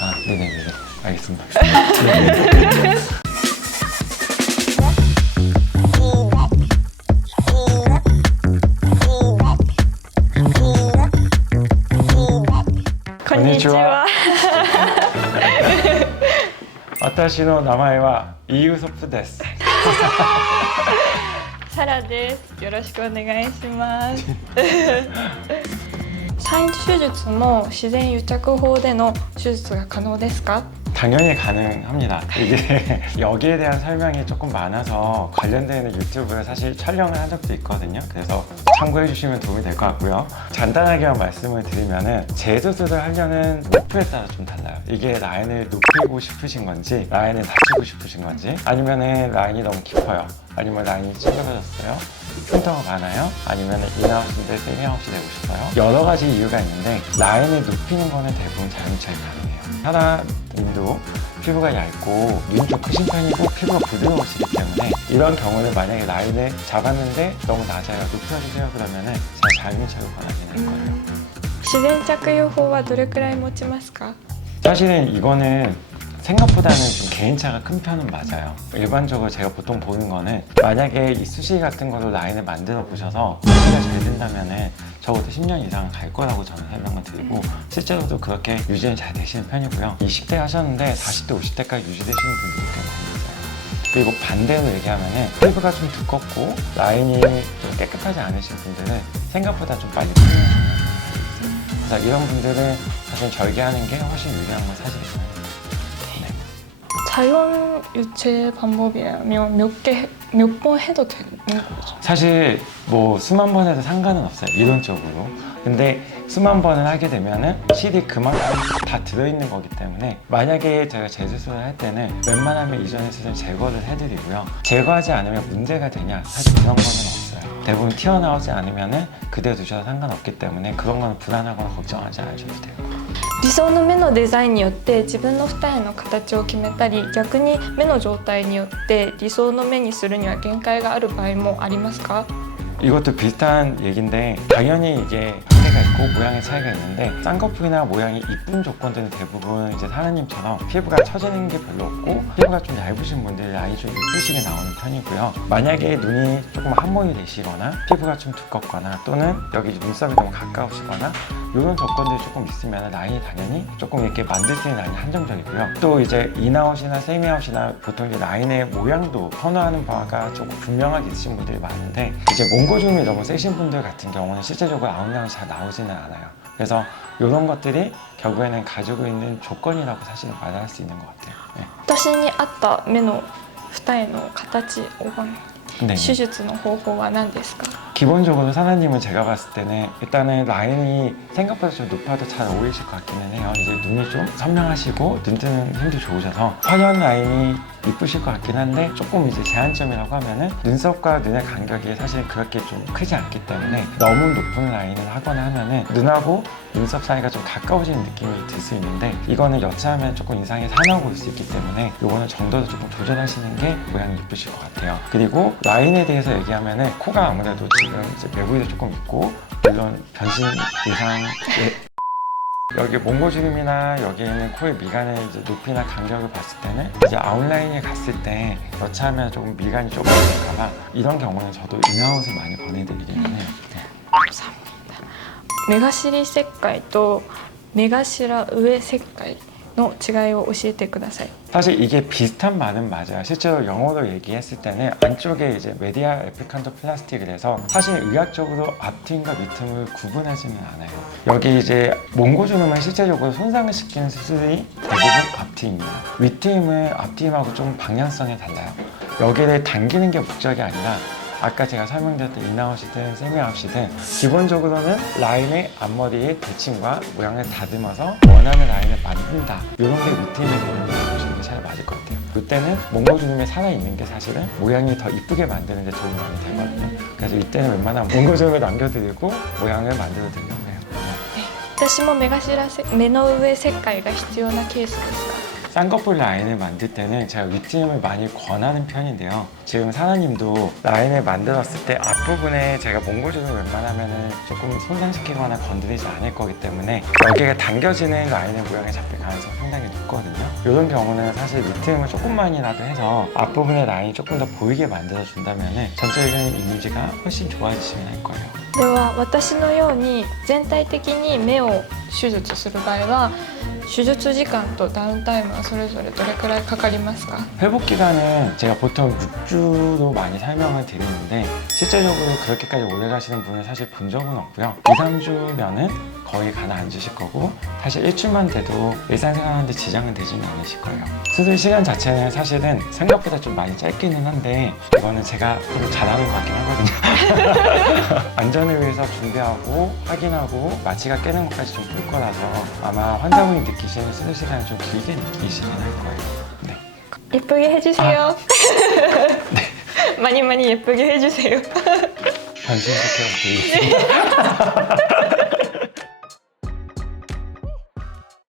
아, 네네네. 알겠습니다. konnichiwa. 私の名前はイウソプです。サラです。よろしくお願いします。再手術も自然癒着法での手術が可能ですか？ 당연히 가능합니다. 이게 여기에 대한 설명이 조금 많아서 관련된 유튜브에 사실 촬영을 한 적도 있거든요. 그래서 참고해 주시면 도움이 될 것 같고요. 간단하게만 말씀을 드리면은 재수술을 하려는 목표에 따라 좀 달라요. 이게 라인을 높이고 싶으신 건지 라인을 낮추고 싶으신 건지 아니면은 라인이 너무 깊어요. 아니면 라인이 찌그러졌어요. 흉터가 많아요? 아니면 인아웃인데 세미아웃이 되고 싶어요? 여러 가지 이유가 있는데 라인을 높이는 거는 대부분 자연차에 가능해요. 하나님도 피부가 얇고 눈이 좀 크신 편이고 피부가 부드러우시기 때문에 이런 경우는 만약에 라인을 잡았는데 너무 낮아요. 높여주세요. 그러면은 제가 자연차로 권하게 될 거예요. 自然着用法はどれくらい持ちますか？ 사실은 이거는 생각보다는 좀 개인차가 큰 편은 맞아요. 일반적으로 제가 보통 보는 거는 만약에 이 수시 같은 걸로 라인을 만들어 보셔서 수시가 잘 된다면은 적어도 10년 이상 갈 거라고 저는 설명을 드리고 실제로도 그렇게 유지는 잘 되시는 편이고요. 20대 하셨는데 40대, 50대까지 유지되시는 분들이 꽤 많이 있어요. 그리고 반대로 얘기하면은 피부가 좀 두껍고 라인이 좀 깨끗하지 않으신 분들은 생각보다 좀 빨리 풀리는 경향이 있어요. 그래서 이런 분들은 사실 절개하는 게 훨씬 유리한 건 사실이에요. 자연 유체 방법이라면 몇 번 해도 되는 거죠? 사실 뭐 수만 번 해도 상관은 없어요, 이론적으로. 근데 수만 번을 하게 되면은 실이 그만큼 다 들어있는 거기 때문에 만약에 제가 재수술을 할 때는 웬만하면 이전의 수술 제거를 해드리고요. 제거하지 않으면 문제가 되냐? 사실 그런 거는 없어요. 대부분 튀어나오지 않으면은 그대로 두셔도 상관없기 때문에 그런 거는 불안하거나 걱정하지 않으셔도 돼요. 理想の目のデザインによって自分の二重の形を決めたり、逆に目の状態によって理想の目にするには限界がある場合もありますか？ 이것도 비슷한 얘기인데 당연히 이게 한계가 있고 모양의 차이가 있는데 쌍꺼풀이나 모양이 이쁜 조건들은 대부분 이제 사장님처럼 피부가 처지는 게 별로 없고 피부가 좀 얇으신 분들이 라인이 좀 이쁘시게 나오는 편이고요. 만약에 눈이 조금 함몰이 되시거나 피부가 좀 두껍거나 또는 여기 눈썹이 너무 가까우시거나 이런 조건들이 조금 있으면 라인이 당연히 조금 이렇게 만들 수 있는 라인이 한정적이고요. 또 이제 인아웃이나 세미아웃이나 보통 이제 라인의 모양도 선호하는 바가 조금 분명하게 있으신 분들이 많은데 이제 몽고줌이 너무 세신 분들 같은 경우는 실제적으로 아웃라인이 잘 나오지는 않아요. 그래서 이런 것들이 결국에는 가지고 있는 조건이라고 사실은 말할 수 있는 것 같아요. 네. 私に合った目の二重の形を 네. 手術の方法は何ですか？ 기본적으로 사장님은 제가 봤을 때는 일단은 라인이 생각보다 좀 높아도 잘 어울리실 것 같기는 해요. 이제 눈이 좀 선명하시고 눈 뜨는 힘도 좋으셔서 화려한 라인이 이쁘실 것 같긴 한데 조금 이제 제한점이라고 하면은 눈썹과 눈의 간격이 사실 그렇게 좀 크지 않기 때문에 너무 높은 라인을 하거나 하면은 눈하고 눈썹 사이가 좀 가까워지는 느낌이 들 수 있는데 이거는 여차하면 조금 인상이 사나워 보일 수 있기 때문에 이거는 정도를 조금 조절하시는 게 모양이 이쁘실 것 같아요. 그리고 라인에 대해서 얘기하면은 코가 아무래도 지금 이제 매부리도 조금 있고 물론 변신 예상 여기 몽고주름이나 여기 있는 코의 미간의 이제 높이나 간격을 봤을 때는 이제 아웃라인에 갔을 때 여차하면 조금 미간이 좁아질까봐 이런 경우는 저도 인아웃을 많이 권해드리기는 해요. 네. 감사합니다. 目頭切開と目頭上切開の違いを教えてください。 사실 이게 비슷한 말은 맞아요. 실제로 영어로 얘기했을 때는 안쪽에 이제 메디아 에피칸토 플라스틱을 해서 사실 의학적으로 앞트임과 밑트임을 구분하지는 않아요. 여기 이제 몽고주름은 실제적으로 손상을 시키는 수술이 대부분 앞트임이에요. 윗트임은 앞트임하고 좀 방향성이 달라요. 여기를 당기는 게 목적이 아니라 아까 제가 설명드렸던 인아웃이든 세미아웃이든 기본적으로는 라인의 앞머리의 대칭과 모양을 다듬어서 원하는 라인을 만든다. 이런 게 윗트임의 개념이라고 보시는 게 잘 맞을 것 같아요. 이때는 몽고주름에 살아있는 게 사실은 모양이 더 이쁘게 만드는 데 도움이 많이 되거든요. 그래서 이때는 웬만하면 몽고주름을 남겨드리고 모양을 만들어 드리려고 해요. 私も目の上切開が必要なケースですか？ 쌍꺼풀 라인을 만들 때는 제가 윗트임을 많이 권하는 편인데요. 지금 사나님도 라인을 만들었을 때 앞부분에 제가 몽골주를 웬만하면 조금 손상시키거나 건드리지 않을 거기 때문에 여기가 당겨지는 라인의 모양이 잡힐 가능성이 상당히 높거든요. 이런 경우는 사실 윗트임을 조금만이라도 해서 앞부분의 라인이 조금 더 보이게 만들어준다면 전체적인 이미지가 훨씬 좋아지시면 할 거예요. では私のように全体的に目を手術する場合は手術時間とダウンタイムはそれぞれどれくらいかかりますか？ 회복 기간은 제가 보통 6주로 많이 설명을 드리는데 실제적으로 그렇게까지 오래 가시는 분을 사실 본 적은 없고요. 2, 3주면은 거의 가라앉으실 거고 사실 일주일만 돼도 일상생활하는데 지장은 되지는 않으실 거예요. 수술 시간 자체는 사실은 생각보다 좀 많이 짧기는 한데 이거는 제가 좀 잘하는 것 같긴 하거든요. 안전을 위해서 준비하고 확인하고 마취가 깨는 것까지 좀 볼 거라서 아마 환자분이 느끼시는 수술 시간을 좀 길게 느끼시긴 할 거예요. 네. 예쁘게 해주세요. 많이 많이 예쁘게 해주세요. 변신 시켜 드리겠습니다.